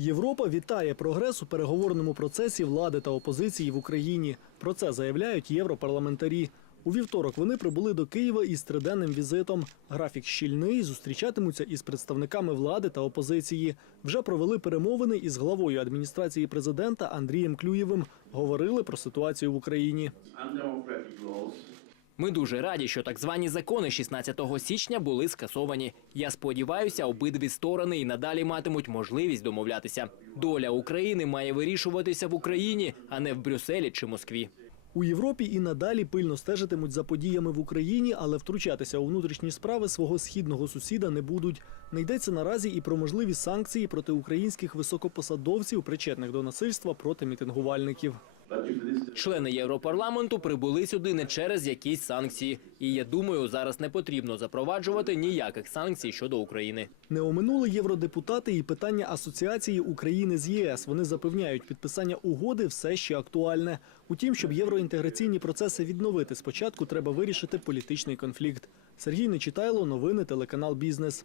Європа вітає прогрес у переговорному процесі влади та опозиції в Україні. Про це заявляють європарламентарі. У вівторок вони прибули до Києва із триденним візитом. Графік щільний, зустрічатимуться із представниками влади та опозиції. Вже провели перемовини із главою адміністрації президента Андрієм Клюєвим. Говорили про ситуацію в Україні. Ми дуже раді, що так звані закони 16 січня були скасовані. Я сподіваюся, обидві сторони і надалі матимуть можливість домовлятися. Доля України має вирішуватися в Україні, а не в Брюсселі чи Москві. У Європі і надалі пильно стежитимуть за подіями в Україні, але втручатися у внутрішні справи свого східного сусіда не будуть. Не йдеться наразі і про можливі санкції проти українських високопосадовців, причетних до насильства проти мітингувальників. Члени Європарламенту прибули сюди не через якісь санкції. І я думаю, зараз не потрібно запроваджувати ніяких санкцій щодо України. Не оминули євродепутати і питання асоціації України з ЄС. Вони запевняють, підписання угоди все ще актуальне. Утім, щоб євроінтеграційні процеси відновити спочатку, треба вирішити політичний конфлікт. Сергій Нечитайло, новини телеканал Бізнес.